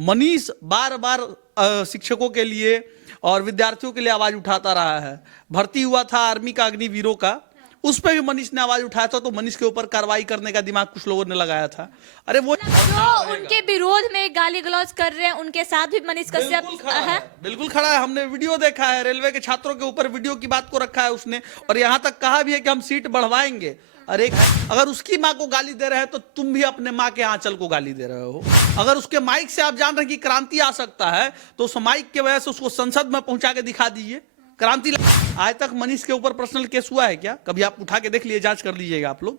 मनीष बार बार शिक्षकों के लिए और विद्यार्थियों के लिए आवाज उठाता रहा है। भर्ती हुआ था आर्मी का अग्निवीरों का, उस पर भी मनीष ने आवाज उठाया था, तो मनीष के ऊपर कार्रवाई करने का दिमाग कुछ लोगों ने लगाया था। अरे वो जो उनके विरोध में गाली गलौज कर रहे हैं उनके साथ भी मनीष कश्यप है। बिल्कुल खड़ा है। हमने वीडियो देखा है, रेलवे के छात्रों के ऊपर वीडियो की बात को रखा है उसने, और यहाँ तक कहा भी है कि हम सीट बढ़वाएंगे। अरे अगर उसकी माँ को गाली दे रहे हैं तो तुम भी अपने माँ के आंचल को गाली दे रहे हो। अगर उसके माइक से आप जान रहे हैं कि क्रांति आ सकता है तो उस माइक के वजह से उसको संसद में पहुंचा के दिखा दीजिए क्रांति। आज तक मनीष के ऊपर पर्सनल केस हुआ है क्या? कभी आप उठा के देख लीजिए, जांच कर लीजिएगा आप लोग।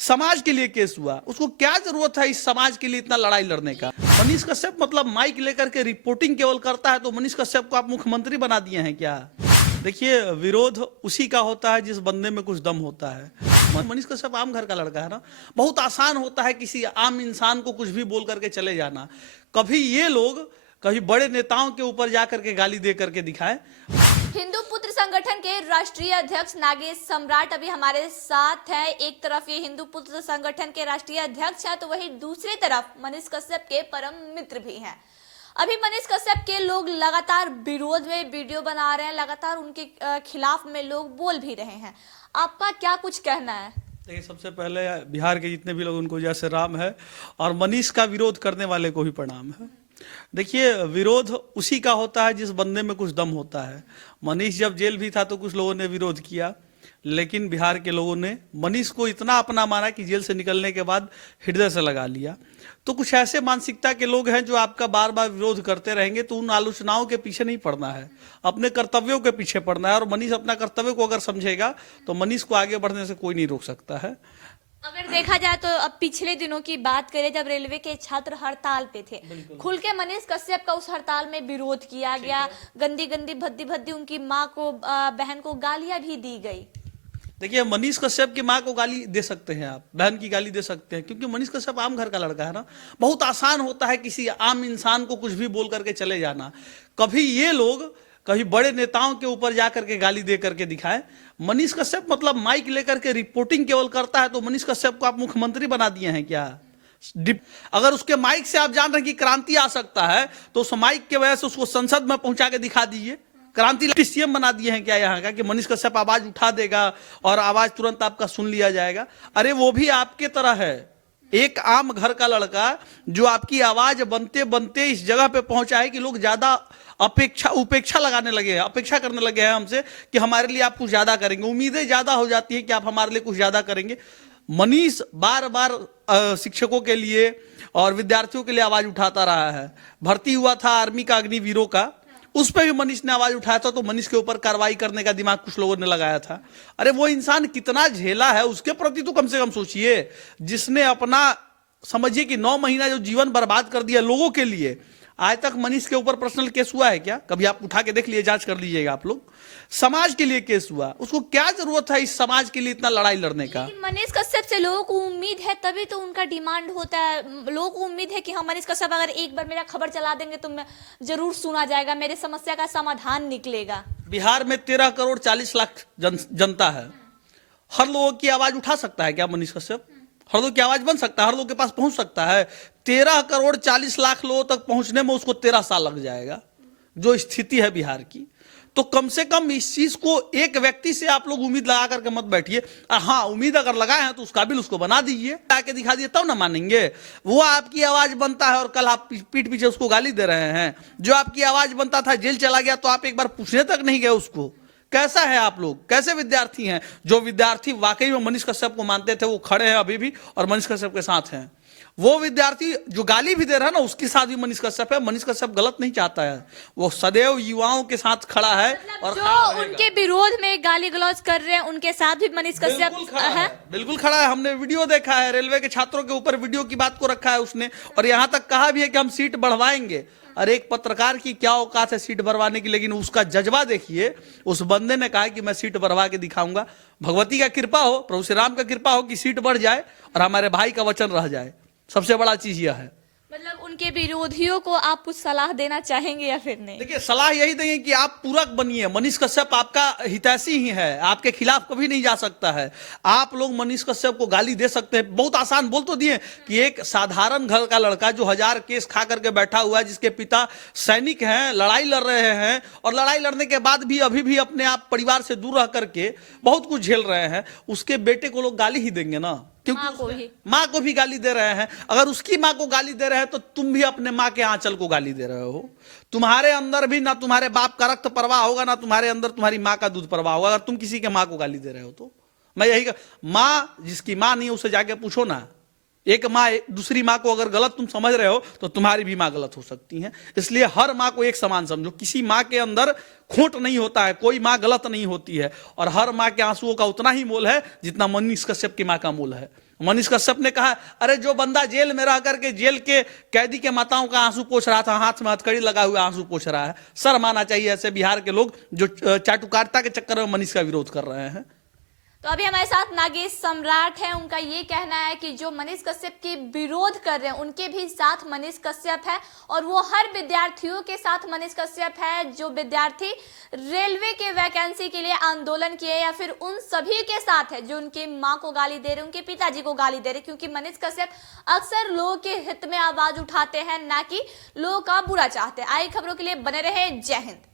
समाज के लिए केस हुआ, उसको क्या जरूरत है इस समाज के लिए इतना लड़ाई लड़ने का? मनीष कश्यप मतलब माइक लेकर के रिपोर्टिंग केवल करता है, तो मनीष कश्यप को आप मुख्यमंत्री बना दिए हैं क्या? देखिए, विरोध उसी का होता है जिस बंदे में कुछ दम होता है। मनीष कश्यप आम घर का लड़का है ना, बहुत आसान होता है किसी आम इंसान को कुछ भी बोल करके चले जाना। कभी ये लोग कभी बड़े नेताओं के ऊपर जाकर के गाली दे करके दिखाए। हिंदू पुत्र संगठन के राष्ट्रीय अध्यक्ष नागेश सम्राट अभी हमारे साथ हैं। एक तरफ ये हिंदू पुत्र संगठन के राष्ट्रीय अध्यक्ष हैं, तो वहीं दूसरी तरफ मनीष कश्यप के परम मित्र भी हैं। अभी मनीष कश्यप के लोग लगातार विरोध में वीडियो बना रहे हैं, लगातार उनके खिलाफ में लोग बोल भी रहे हैं। आपका क्या कुछ कहना है? देखिए, सबसे पहले बिहार के जितने भी लोग, उनको जैसे राम है, और मनीष का विरोध करने वाले को भी प्रणाम है। देखिए, विरोध उसी का होता है जिस बंदे में कुछ दम होता है। मनीष जब जेल भी था तो कुछ लोगों ने विरोध किया, लेकिन बिहार के लोगों ने मनीष को इतना अपना माना कि जेल से निकलने के बाद हृदय से लगा लिया। तो कुछ ऐसे मानसिकता के लोग हैं जो आपका बार बार विरोध करते रहेंगे, तो उन आलोचनाओं के पीछे नहीं पड़ना है, अपने कर्तव्यों के पीछे पड़ना है। और मनीष अपना कर्तव्य को अगर समझेगा तो मनीष को आगे बढ़ने से कोई नहीं रोक सकता है। अगर देखा जाए तो अब पिछले दिनों की बात करें, जब रेलवे के छात्र हड़ताल पे थे, खुल के मनीष कश्यप का उस हड़ताल में विरोध किया गया। गंदी गंदी भद्दी भद्दी उनकी माँ को, बहन को गालियां भी दी गई। देखिए, मनीष कश्यप की माँ को गाली दे सकते हैं आप, बहन की गाली दे सकते हैं, क्योंकि मनीष कश्यप आम घर का लड़का है ना। बहुत आसान होता है किसी आम इंसान को कुछ भी बोल करके चले जाना। कभी ये लोग कभी बड़े नेताओं के ऊपर जाकर के गाली दे करके दिखाए। मनीष कश्यप मतलब माइक लेकर के रिपोर्टिंग केवल करता है, तो मनीष कश्यप को आप मुख्यमंत्री बना दिए हैं क्या? अगर उसके माइक से आप जान रहे हैं कि क्रांति आ सकता है तो उस माइक के वजह से उसको संसद में पहुंचा के दिखा दीजिए। क्रांति सीएम बना दिए हैं क्या यहाँ का कि मनीष कश्यप आवाज उठा देगा और आवाज तुरंत आपका सुन लिया जाएगा? अरे वो भी आपके तरह है, एक आम घर का लड़का जो आपकी आवाज बनते बनते इस जगह पे पहुंचा है कि लोग ज्यादा उपेक्षा लगाने लगे हैं, अपेक्षा करने लगे हैं हमसे कि हमारे लिए आप कुछ ज्यादा करेंगे। उम्मीदें ज्यादा हो जाती है कि आप हमारे लिए कुछ ज्यादा करेंगे। मनीष बार बार शिक्षकों के लिए और विद्यार्थियों के लिए आवाज उठाता रहा है। भर्ती हुआ था आर्मी का अग्निवीरों का, उस पर भी मनीष ने आवाज उठाया था, तो मनीष के ऊपर कार्रवाई करने का दिमाग कुछ लोगों ने लगाया था। अरे वो इंसान कितना झेला है, उसके प्रति तो कम से कम सोचिए। जिसने अपना, समझिए कि 9 महीना जो जीवन बर्बाद कर दिया लोगों के लिए। आज तक मनीष के ऊपर पर्सनल केस हुआ है क्या? कभी आप उठा के देख लीजिए, जांच कर लीजिएगा आप लोग। समाज के लिए केस हुआ, उसको क्या जरूरत है इस समाज के लिए इतना लड़ाई लड़ने का? मनीष कश्यप से लोगों को उम्मीद है, तभी तो उनका डिमांड होता है। लोगों को उम्मीद है कि हम मनीष कश्यप अगर एक बार मेरा खबर चला देंगे तो मैं जरूर सुना जाएगा, मेरे समस्या का समाधान निकलेगा। बिहार में 13 करोड़ 40 लाख जनता है। हर लोगों की आवाज उठा सकता है क्या मनीष कश्यप? हर लोग की आवाज बन सकता है, हर लोग के पास पहुंच सकता है? 13 करोड़ 40 लाख लोगों तक पहुंचने में उसको 13 साल लग जाएगा, जो स्थिति है बिहार की। तो कम से कम इस चीज को एक व्यक्ति से आप लोग उम्मीद लगा करके मत बैठिए। हाँ, उम्मीद अगर लगाए हैं तो उस काबिल उसको बना दीजिए, आके दिखा दिए, तब ना मानेंगे। वो आपकी आवाज बनता है और कल आप पीठ पीछे उसको गाली दे रहे हैं। जो आपकी आवाज बनता था जेल चला गया, तो आप एक बार पूछने तक नहीं गए उसको। कैसा है आप लोग, कैसे विद्यार्थी हैं? जो विद्यार्थी वाकई में मनीष कश्यप को मानते थे वो खड़े हैं अभी भी और मनीष कश्यप के साथ हैं। वो विद्यार्थी जो गाली भी दे रहा है ना, उसके साथ भी मनीष कश्यप है। मनीष कश्यप गलत नहीं चाहता है, वो सदैव युवाओं के साथ खड़ा है। और जो उनके विरोध में गाली गलौज कर रहे हैं उनके साथ भी मनीष कश्यप है। बिल्कुल खड़ा है। हमने वीडियो देखा है, रेलवे के छात्रों के ऊपर वीडियो की बात को रखा है उसने, और यहाँ तक कहा भी है कि हम सीट बढ़वाएंगे। अरे एक पत्रकार की क्या औकात है सीट भरवाने की, लेकिन उसका जज्बा देखिए। उस बंदे ने कहा कि मैं सीट भरवा के दिखाऊंगा। भगवती का कृपा हो, प्रभु श्री राम का कृपा हो कि सीट बढ़ जाए और हमारे भाई का वचन रह जाए। सबसे बड़ा चीज यह है। मतलब उनके विरोधियों को आप कुछ सलाह देना चाहेंगे या फिर नहीं? देखिए, सलाह यही देंगे कि आप पूरक बनिए। मनीष कश्यप आपका हितैषी ही है, आपके खिलाफ कभी नहीं जा सकता है। आप लोग मनीष कश्यप को गाली दे सकते हैं, बहुत आसान बोल तो दिए कि एक साधारण घर का लड़का जो 1000 केस खा करके बैठा हुआ है, जिसके पिता सैनिक हैं, लड़ाई लड़ रहे हैं, और लड़ाई लड़ने के बाद भी अभी भी अपने आप परिवार से दूर रह करके बहुत कुछ झेल रहे हैं, उसके बेटे को लोग गाली ही देंगे ना, क्योंकि माँ को भी गाली दे रहे हैं। अगर उसकी माँ को गाली दे रहे हैं तो तुम भी अपने माँ के आंचल को गाली दे रहे हो। तुम्हारे अंदर भी ना तुम्हारे बाप का रक्त प्रवाह होगा, ना तुम्हारे अंदर तुम्हारी माँ का दूध प्रवाह होगा, अगर तुम किसी के माँ को गाली दे रहे हो तो। मैं यही माँ जिसकी माँ नहीं है उसे जाके पूछो ना। एक माँ दूसरी माँ को अगर गलत तुम समझ रहे हो तो तुम्हारी भी माँ गलत हो सकती है। इसलिए हर माँ को एक समान समझो, किसी माँ के अंदर खोट नहीं होता है, कोई माँ गलत नहीं होती है, और हर माँ के आंसुओं का उतना ही मोल है जितना मनीष कश्यप की माँ का मोल है। मनीष कश्यप ने कहा, अरे जो बंदा जेल में रह करके जेल के कैदी के माताओं का आंसू पोंछ रहा था, हाथ में हथकड़ी लगा हुआ आंसू पोंछ रहा है, शर्म आना चाहिए ऐसे बिहार के लोग जो चाटुकारिता के चक्कर में मनीष का विरोध कर रहे हैं। तो अभी हमारे साथ नागेश सम्राट है, उनका ये कहना है कि जो मनीष कश्यप के विरोध कर रहे हैं उनके भी साथ मनीष कश्यप है, और वो हर विद्यार्थियों के साथ मनीष कश्यप है जो विद्यार्थी रेलवे के वैकेंसी के लिए आंदोलन किए, या फिर उन सभी के साथ है जो उनके माँ को गाली दे रहे, उनके पिताजी को गाली दे रहे, क्योंकि मनीष कश्यप अक्सर लोगों के हित में आवाज उठाते हैं, ना कि लोगों का बुरा चाहते हैं। आई खबरों के लिए बने रहे, जय हिंद।